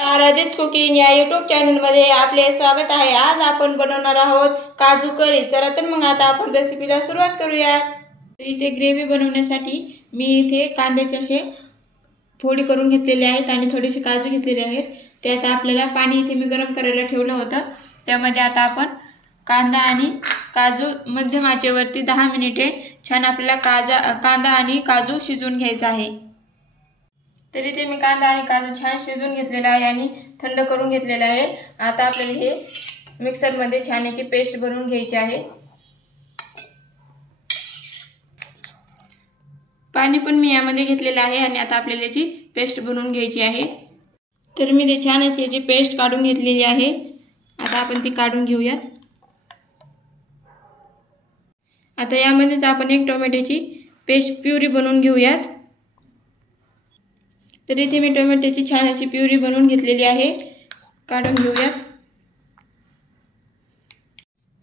आराध्यच cooking या YouTube चॅनलमध्ये आपले स्वागत आहे। आज आपण बनवणार आहोत काजू करी। चला तर मग आता आपण रेसिपीला सुरुवात करूया। इथे ग्रेव्ही बनवण्यासाठी मी इथे कांद्याचे असे फोडी करून घेतलेले आहेत आणि थोडेसे काजू घेतलेले आहेत। त्यात आपल्याला पाणी इथे मी गरम करायला ठेवलं होतं। त्यामध्ये आता आपण कांदा आणि काजू मध्यम आचेवरती 10 मिनिटे छान आपल्याला कांदा आणि काजू शिजवून घ्यायचा आहे। तर इथे मी कांदा आणि काजू छान शिजवून घेतलेला आहे आणि थंड करून घेतलेला आहे। आता आपल्याला हे मिक्सर मध्ये छान याची पेस्ट बनवून घ्यायची आहे। पाणी पण मी यामध्ये घेतलेलं आहे आणि आता आपल्याला याची पेस्ट बनवून घ्यायची आहे। तर मी ते छान अशी याची पेस्ट काढून घेतलेली आहे। आता आपण ती काढून घेऊयात। आता यामध्येच आपण एक टोमॅटोची पेस्ट प्युरी बनवून घेऊयात। तर इथे मी टोमॅटोची छान अशी प्युरी बनवून घेतलेली आहे, काढून घेऊयात।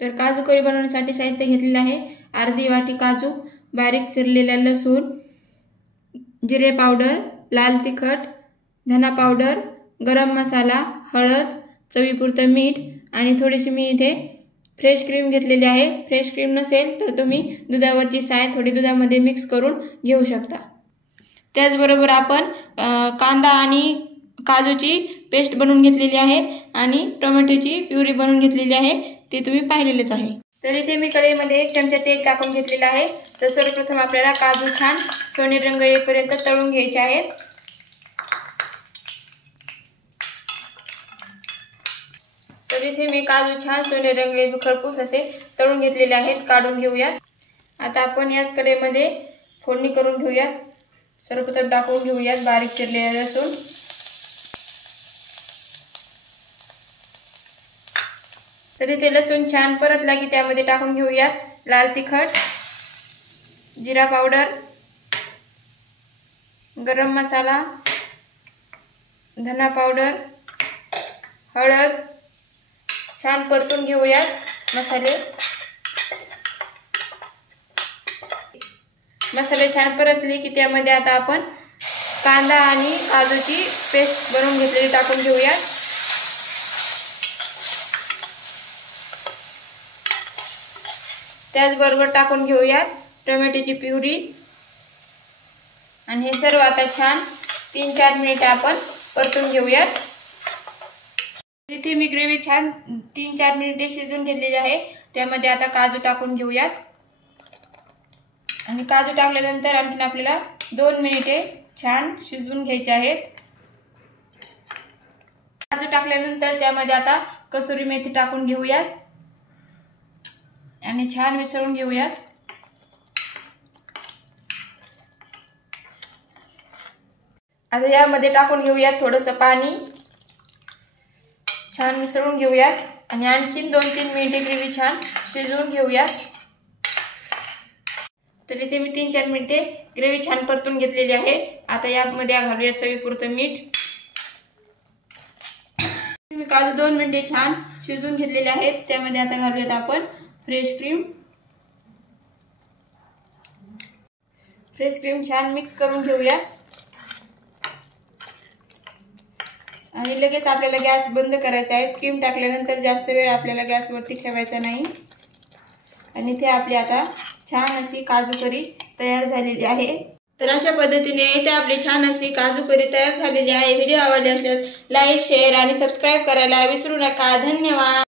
तर काजू करी बनवण्यासाठी साहित्य घेतलेले आहे। अर्धी वाटी काजू, बारीक चिरलेला लसूण, जिरे पावडर, लाल तिखट, धना पावडर, गरम मसाला, हळद, चवीपुरतं मीठ आणि थोडीशी मी इथे फ्रेश क्रीम घेतलेली आहे। फ्रेश क्रीम नसेल तर तुम्ही दुधावरची साय थोडी दुधामध्ये मिक्स करून घेऊ शकता। त्याचबरोबर आपण कांदा आणि काजूची पेस्ट बनवून घेतलेली आहे आणि टोमॅटोची प्युरी बनवून घेतलेली आहे, ते तुम्ही पाहिलेलेच आहे। तर इथे मी कढईमध्ये 1 चमचा तेल टाकून घेतलेला आहे। तर सर्वप्रथम आपल्याला काजू छान सोनेरी रंग येईपर्यंत तळून घ्यायचे आहेत। तर इथे मी काजू छान सोनेरी रंग खरपूस असे तळून घेतलेले आहेत, काढून घेऊयात। आता आपण याच कढईमध्ये फोडणी करून घेऊयात। सर्वप्रथम टाकून घेऊयात बारीक चिरलेले लसूण, तर इथे लसूण छान परतला की त्यामध्ये टाकून घेऊयात लाल तिखट, जिरा पावडर, गरम मसाला, धना पावडर, हळद, छान परतून घेऊयात मसाले छान परतले की त्यामध्ये आता आपण कांदा आणि काजूची पेस्ट बनवून घेतलेली टाकून घेऊयात। त्याचबरोबर टाकून घेऊयात टोमॅटोची प्युरी आणि हे सर्व आता छान 3-4 मिनिटे आपण परतून घेऊयात। इथे मी ग्रेव्ही छान 3-4 मिनिटे शिजवून घेतलेली आहे। त्यामध्ये आता काजू टाकून घेऊयात आणि काजू टाकल्यानंतर आणखी आपल्याला 2 मिनिटे छान शिजवून घ्यायचे आहेत। काजू टाकल्यानंतर त्यामध्ये आता कसुरी मेथी टाकून घेऊयात आणि छान मिसळून घेऊयात। आता यामध्ये टाकून घेऊयात थोडंसं पाणी, छान मिसळून घेऊयात आणि आणखीन 2-3 मिनिटे ग्रेव्ही छान शिजवून घेऊयात। तर इथे मी 3-4 मिनिटे ग्रेव्ही छान परतून घेतलेली आहे। आता यामध्ये घालूया चवीपुरतं मीठ। मी काजू 2 मिनिटे छान शिजवून घेतलेले आहेत। त्यामध्ये आता घालूयात आपण फ्रेश क्रीम छान मिक्स करून घेऊया आणि लगेच आपल्याला गॅस बंद करायचा आहे। क्रीम टाकल्यानंतर जास्त वेळ आपल्याला गॅसवरती ठेवायचा नाही। आणि इथे आपली आता छान अशी काजू करी तयार झालेली आहे। तर अशा पद्धतीने इथे आपली छान अशी काजू करी तयार झालेली आहे। व्हिडिओ आवडले असल्यास लाईक, शेअर आणि सबस्क्राइब करायला विसरू नका। धन्यवाद।